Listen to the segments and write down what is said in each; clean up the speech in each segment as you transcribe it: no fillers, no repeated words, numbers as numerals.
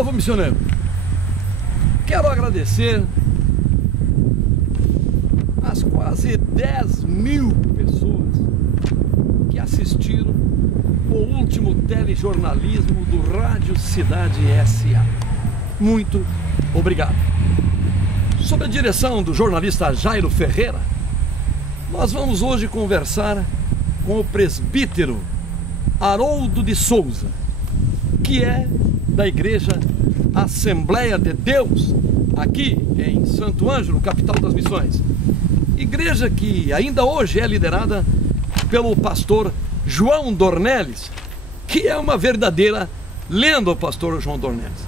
Povo missioneiro, quero agradecer as quase 10.000 pessoas que assistiram o último telejornalismo do Rádio Cidade S.A. Muito obrigado. Sob a direção do jornalista Jairo Ferreira, nós vamos hoje conversar com o presbítero Haroldo de Souza, que é da Igreja Assembleia de Deus, aqui em Santo Ângelo, capital das missões. Igreja que ainda hoje é liderada pelo pastor João Dornelles, que é uma verdadeira lenda, o pastor João Dornelles,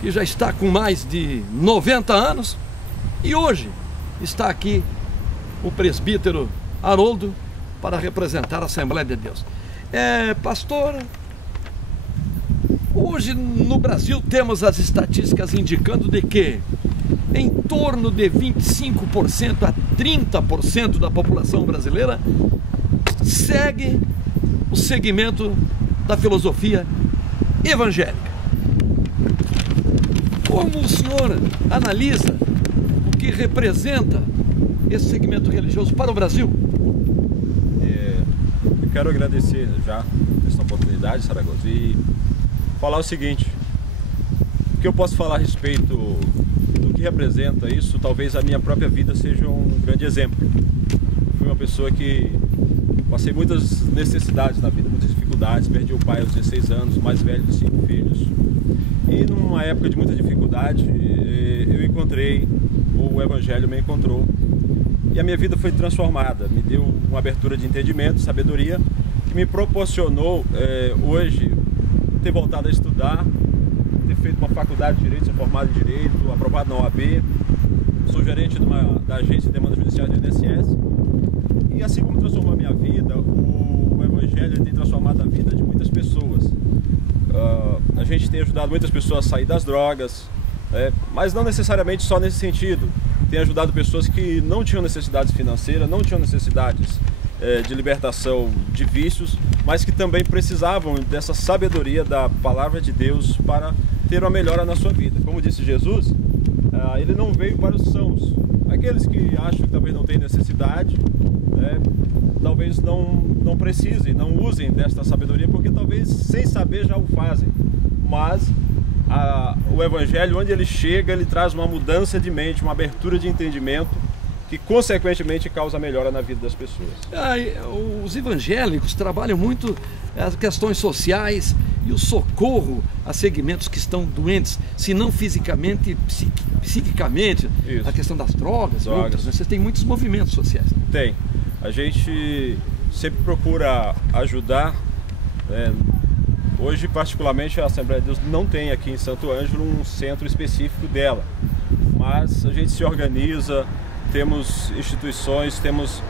que já está com mais de 90 anos, e hoje está aqui o presbítero Haroldo para representar a Assembleia de Deus. Pastor, hoje no Brasil temos as estatísticas indicando de que em torno de 25% a 30% da população brasileira segue o segmento da filosofia evangélica. Como o senhor analisa o que representa esse segmento religioso para o Brasil? Eu quero agradecer já esta oportunidade, Saragossa, e falar o seguinte: o que eu posso falar a respeito do que representa isso. Talvez a minha própria vida seja um grande exemplo. Fui uma pessoa que passei muitas necessidades na vida, muitas dificuldades. Perdi o pai aos 16 anos, mais velho de 5 filhos. E numa época de muita dificuldade, eu encontrei, o Evangelho me encontrou. E a minha vida foi transformada, me deu uma abertura de entendimento, sabedoria, que me proporcionou hoje ter voltado a estudar, ter feito uma faculdade de Direito, ser formado em Direito, aprovado na OAB, sou gerente da agência de demanda judicial do INSS. E assim como transformou a minha vida, o Evangelho tem transformado a vida de muitas pessoas. A gente tem ajudado muitas pessoas a sair das drogas, mas não necessariamente só nesse sentido. Tem ajudado pessoas que não tinham necessidades financeiras, não tinham necessidades de libertação de vícios, mas que também precisavam dessa sabedoria da palavra de Deus para ter uma melhora na sua vida. Como disse Jesus, ele não veio para os sãos. Aqueles que acham que talvez não têm necessidade, talvez não precisem, não usem desta sabedoria, porque talvez sem saber já o fazem. Mas o Evangelho, onde ele chega, ele traz uma mudança de mente, uma abertura de entendimento, que consequentemente causa melhora na vida das pessoas. Os evangélicos trabalham muito as questões sociais e o socorro a segmentos que estão doentes, se não fisicamente, psiquicamente. Isso. A questão das drogas. Outras, né? Vocês têm muitos movimentos sociais. Tem. A gente sempre procura ajudar. Hoje, particularmente, a Assembleia de Deus não tem aqui em Santo Ângelo um centro específico dela, mas a gente se organiza, temos instituições, temos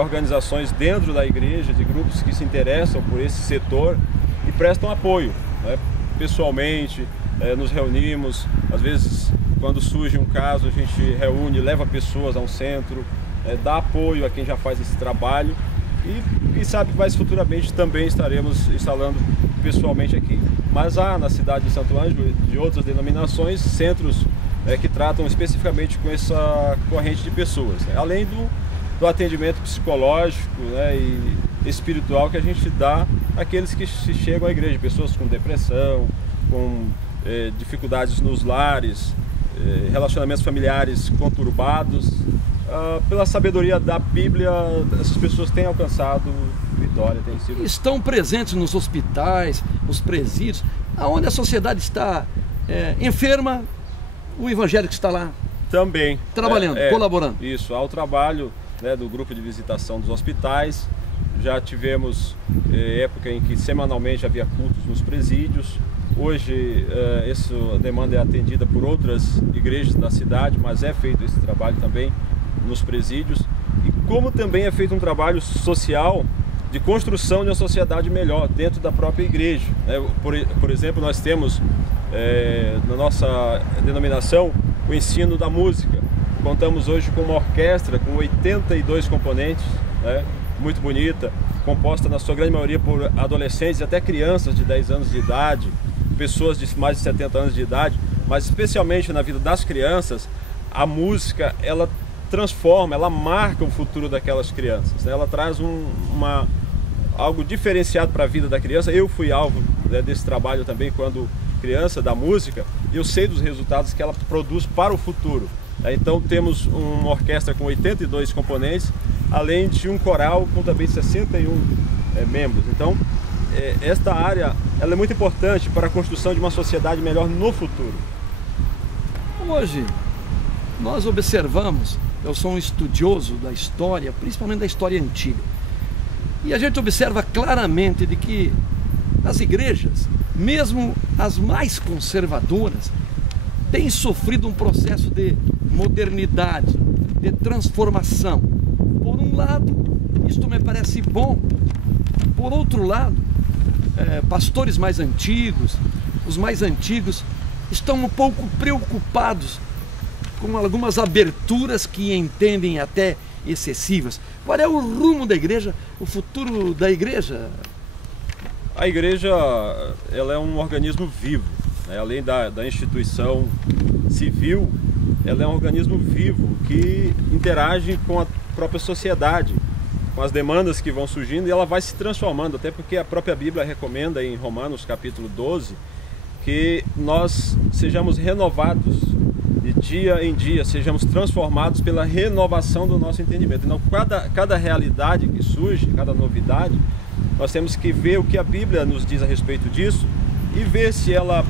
organizações dentro da igreja, de grupos que se interessam por esse setor e prestam apoio, pessoalmente, nos reunimos. Às vezes, quando surge um caso, a gente reúne, leva pessoas a um centro, dá apoio a quem já faz esse trabalho. E quem sabe mais futuramente também estaremos instalando pessoalmente aqui. Mas há na cidade de Santo Ângelo, de outras denominações, centros que tratam especificamente com essa corrente de pessoas, além do atendimento psicológico e espiritual que a gente dá àqueles que se chegam à igreja, pessoas com depressão, com dificuldades nos lares, relacionamentos familiares conturbados. Pela sabedoria da Bíblia, essas pessoas têm alcançado vitória. Estão presentes nos hospitais, nos presídios, aonde a sociedade está enferma, o evangélico está lá também trabalhando, colaborando. Isso, há o trabalho do grupo de visitação dos hospitais. Já tivemos época em que semanalmente havia cultos nos presídios. Hoje essa demanda é atendida por outras igrejas da cidade, mas é feito esse trabalho também nos presídios, e como também é feito um trabalho social de construção de uma sociedade melhor dentro da própria igreja. Por exemplo, nós temos na nossa denominação o ensino da música. Contamos hoje com uma orquestra com 82 componentes, muito bonita, composta na sua grande maioria por adolescentes e até crianças de 10 anos de idade, pessoas de mais de 70 anos de idade, mas especialmente na vida das crianças, a música, ela transforma, ela marca o futuro daquelas crianças, né? Ela traz algo diferenciado para a vida da criança. Eu fui alvo, né, desse trabalho também quando criança, da música, e eu sei dos resultados que ela produz para o futuro. Então temos uma orquestra com 82 componentes, além de um coral com também 61 membros. Então esta área, ela é muito importante para a construção de uma sociedade melhor no futuro. Hoje nós observamos, eu sou um estudioso da história, principalmente da história antiga, e a gente observa claramente de que as igrejas, mesmo as mais conservadoras, têm sofrido um processo de modernidade, de transformação. Por um lado, isto me parece bom. Por outro lado, pastores mais antigos, os mais antigos, estão um pouco preocupados com algumas aberturas que entendem até excessivas. Qual é o rumo da igreja, o futuro da igreja? A igreja, ela é um organismo vivo, né? Além da instituição civil, ela é um organismo vivo que interage com a própria sociedade, com as demandas que vão surgindo, e ela vai se transformando, até porque a própria Bíblia recomenda em Romanos capítulo 12 que nós sejamos renovados de dia em dia, sejamos transformados pela renovação do nosso entendimento. Então cada realidade que surge, cada novidade, nós temos que ver o que a Bíblia nos diz a respeito disso e ver se ela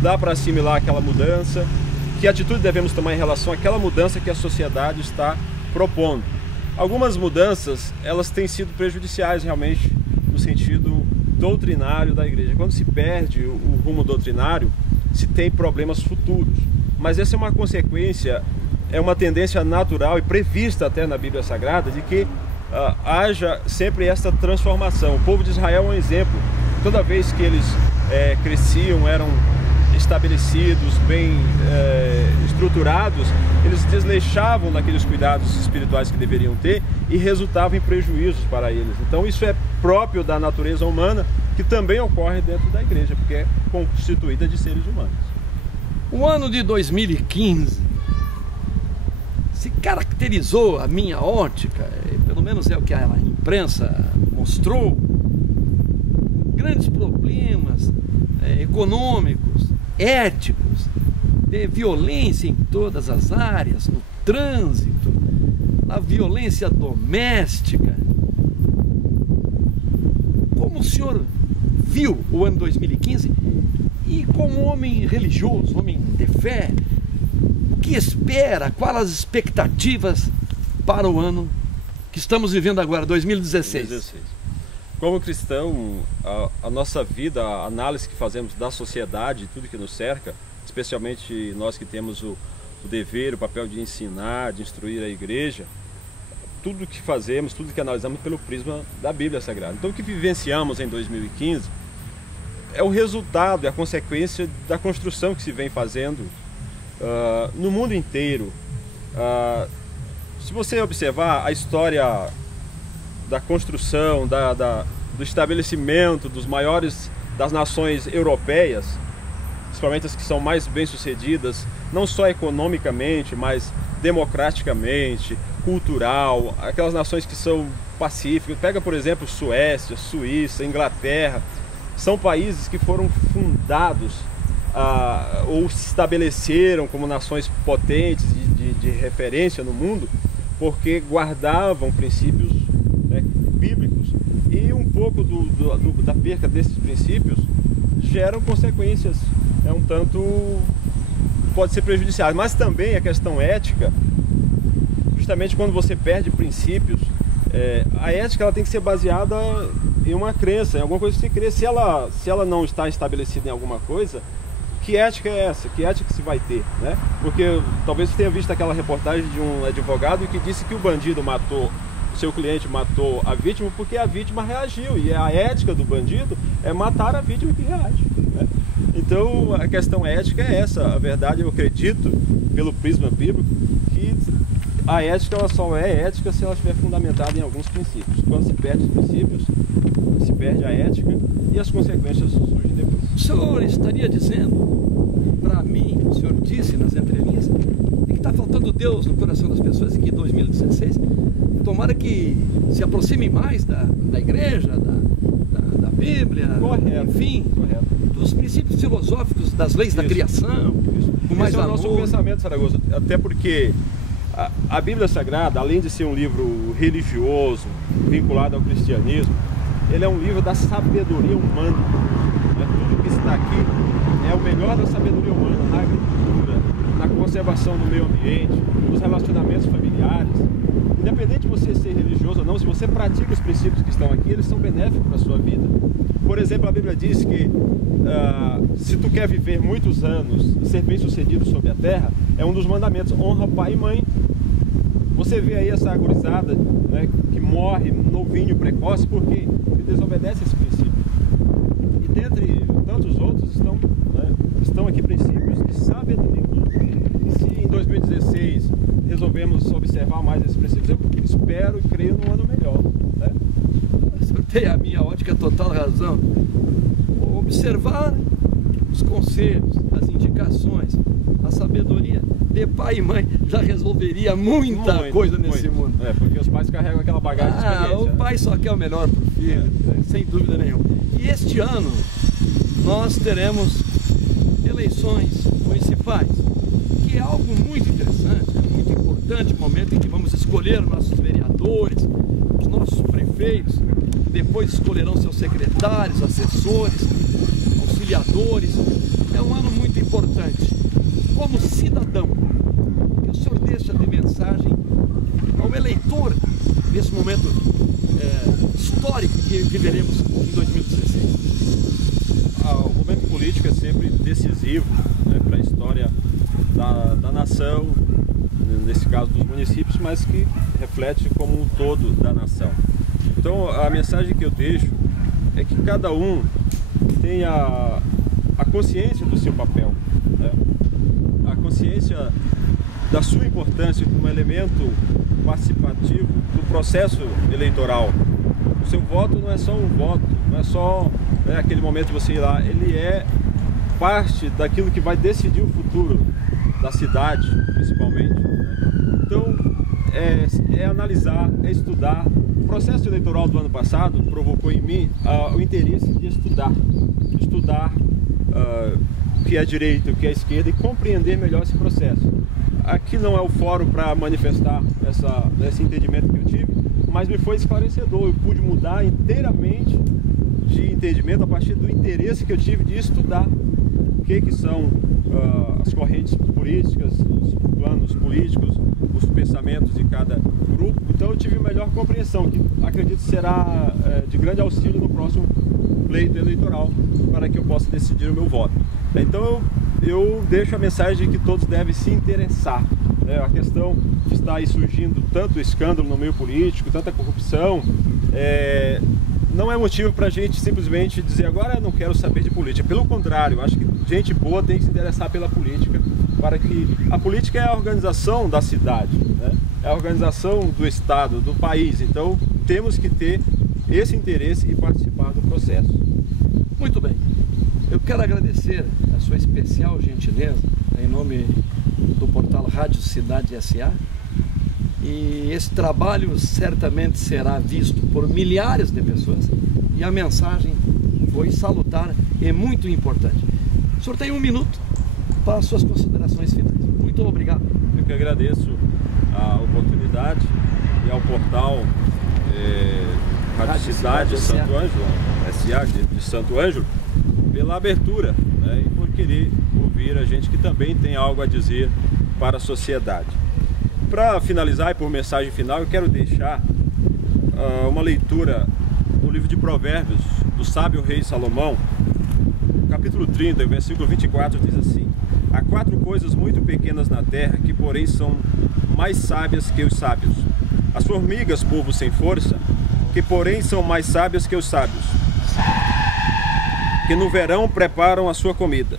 dá para assimilar aquela mudança, que atitude devemos tomar em relação àquela mudança que a sociedade está propondo. Algumas mudanças, elas têm sido prejudiciais realmente no sentido doutrinário da igreja. Quando se perde o rumo doutrinário, se tem problemas futuros. Mas essa é uma consequência, é uma tendência natural e prevista até na Bíblia Sagrada de que haja sempre essa transformação. O povo de Israel é um exemplo. Toda vez que eles cresciam, eram estabelecidos, bem estruturados, eles desleixavam naqueles cuidados espirituais que deveriam ter e resultava em prejuízos para eles. Então isso é próprio da natureza humana, que também ocorre dentro da igreja, porque é constituída de seres humanos. O ano de 2015 se caracterizou, a minha ótica, pelo menos é o que a imprensa mostrou, grandes problemas econômicos, éticos, de violência em todas as áreas, no trânsito, na violência doméstica. Como o senhor viu o ano 2015 e como homem religioso, homem de fé, o que espera, quais as expectativas para o ano que estamos vivendo agora, 2016? Como cristão, a nossa vida, a análise que fazemos da sociedade, tudo que nos cerca, especialmente nós que temos o dever, o papel de ensinar, de instruir a igreja, tudo que fazemos, tudo que analisamos pelo prisma da Bíblia Sagrada. Então o que vivenciamos em 2015 é o resultado, é a consequência da construção que se vem fazendo no mundo inteiro. Se você observar a história da construção, do estabelecimento das nações europeias, principalmente as que são mais bem-sucedidas, não só economicamente, mas democraticamente, cultural, aquelas nações que são pacíficas. Pega, por exemplo, Suécia, Suíça, Inglaterra, são países que foram fundados ou se estabeleceram como nações potentes de referência no mundo, porque guardavam princípios bíblicos, e um pouco da perca desses princípios geram consequências um tanto, pode ser prejudiciais, mas também a questão ética, justamente quando você perde princípios, a ética ela tem que ser baseada em uma crença, em alguma coisa que você crê. Se ela não está estabelecida em alguma coisa, que ética é essa? Que ética se vai ter, né? Porque talvez você tenha visto aquela reportagem de um advogado que disse que o bandido matou, o seu cliente matou a vítima porque a vítima reagiu, e a ética do bandido é matar a vítima que reage, né? Então a questão ética é essa. A verdade, eu acredito, pelo prisma bíblico, que a ética ela só é ética se ela estiver fundamentada em alguns princípios. Quando se perde os princípios, se perde a ética e as consequências surgem depois. O senhor estaria dizendo para mim, o senhor disse nas entrelinhas, que está faltando Deus no coração das pessoas e que 2016 tomara que se aproxime mais da igreja, da Bíblia, correto, enfim, correto, dos princípios filosóficos, das leis da criação, com mais esse é o amor. nosso pensamento, Zaragoza, até porque a Bíblia Sagrada, além de ser um livro religioso, vinculado ao cristianismo, ele é um livro da sabedoria humana. Tudo que está aqui é o melhor da sabedoria humana, na agricultura, na conservação do meio ambiente, nos relacionamentos familiares. Independente de você ser religioso ou não, se você pratica os princípios que estão aqui, eles são benéficos para a sua vida. Por exemplo, a Bíblia diz que se tu quer viver muitos anos e ser bem sucedido sobre a terra, é um dos mandamentos, honra pai e mãe. Você vê aí essa gurizada, né, que morre novinho, precoce, porque desobedece esse princípio. E dentre tantos outros estão aqui princípios de sabedoria. E se em 2016 resolvemos observar mais esses princípios, eu espero e creio num ano melhor. Né? O senhor tem a minha ótica total razão. Observar os conselhos, as indicações, a sabedoria de pai e mãe já resolveria muita coisa nesse mundo. Porque os pais carregam aquela bagagem de experiência. O pai só quer o melhor para o filho, sem dúvida nenhuma. E este ano nós teremos eleições municipais, que é algo muito interessante, muito importante, o momento em que vamos escolher nossos vereadores, os nossos prefeitos, que depois escolherão seus secretários, assessores, auxiliadores. É um ano muito importante. Como cidadão, que o senhor deixa de mensagem ao eleitor nesse momento histórico que viveremos em 2016? O momento político é sempre decisivo, né, para a história da nação, nesse caso dos municípios, mas que reflete como um todo da nação. Então a mensagem que eu deixo é que cada um tenha a consciência do seu papel, né? A consciência da sua importância como elemento participativo do processo eleitoral. O seu voto não é só um voto, não é só aquele momento de você ir lá, ele é parte daquilo que vai decidir o futuro da cidade, principalmente. Então, é analisar, é estudar. O processo eleitoral do ano passado provocou em mim o interesse de estudar o que é a direita, o que é a esquerda e compreender melhor esse processo. Aqui não é o fórum para manifestar esse entendimento que eu tive, mas me foi esclarecedor. Eu pude mudar inteiramente de entendimento a partir do interesse que eu tive de estudar o que são as correntes políticas, os planos políticos, os pensamentos de cada grupo. Então eu tive melhor compreensão, que acredito será de grande auxílio no próximo pleito eleitoral para que eu possa decidir o meu voto. Então eu deixo a mensagem de que todos devem se interessar. A questão que está aí surgindo tanto escândalo no meio político, tanta corrupção, não é motivo para a gente simplesmente dizer agora eu não quero saber de política. Pelo contrário, eu acho que gente boa tem que se interessar pela política, para que a política é a organização da cidade, né? É a organização do estado, do país. Então temos que ter esse interesse e participar do processo. Muito bem. Eu quero agradecer a sua especial gentileza em nome do portal Rádio Cidade S.A. E esse trabalho certamente será visto por milhares de pessoas e a mensagem foi salutar e muito importante. O senhor tem 1 minuto para as suas considerações finais. Muito obrigado. Eu que agradeço a oportunidade e ao portal Rádio Cidade Santo Ângelo, S.A. de Santo Ângelo, pela abertura, né, e por querer ouvir a gente que também tem algo a dizer para a sociedade. Para finalizar e por mensagem final, eu quero deixar uma leitura do livro de Provérbios do sábio rei Salomão, capítulo 30, versículo 24, diz assim: há 4 coisas muito pequenas na terra que porém são mais sábias que os sábios. As formigas, povo sem força, que porém são mais sábias que os sábios, que no verão preparam a sua comida.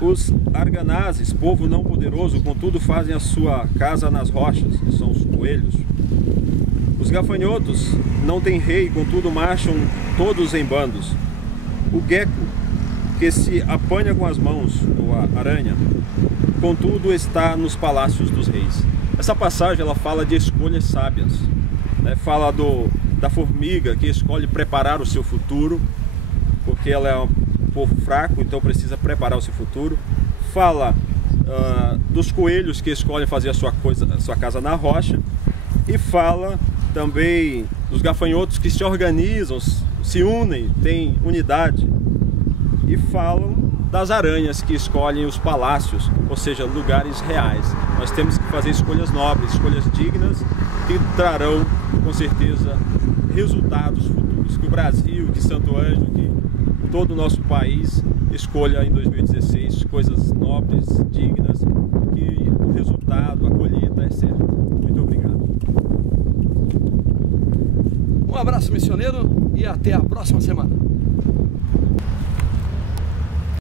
Os arganazes, povo não poderoso, contudo fazem a sua casa nas rochas, que são os coelhos. Os gafanhotos não têm rei, contudo marcham todos em bandos. O gecko que se apanha com as mãos, ou a aranha, contudo está nos palácios dos reis. Essa passagem ela fala de escolhas sábias, né? Fala da formiga que escolhe preparar o seu futuro, porque ela é um povo fraco, então precisa preparar o seu futuro. Fala dos coelhos que escolhem fazer a sua casa na rocha, e fala também dos gafanhotos que se organizam, se unem, têm unidade, e falam das aranhas que escolhem os palácios, ou seja, lugares reais. Nós temos que fazer escolhas nobres, escolhas dignas, que trarão com certeza resultados futuros. Que o Brasil, que Santo Ângelo, que todo o nosso país escolha em 2016 coisas nobres, dignas, que o resultado, a colheita é certa. Muito obrigado. Um abraço, missioneiro, e até a próxima semana.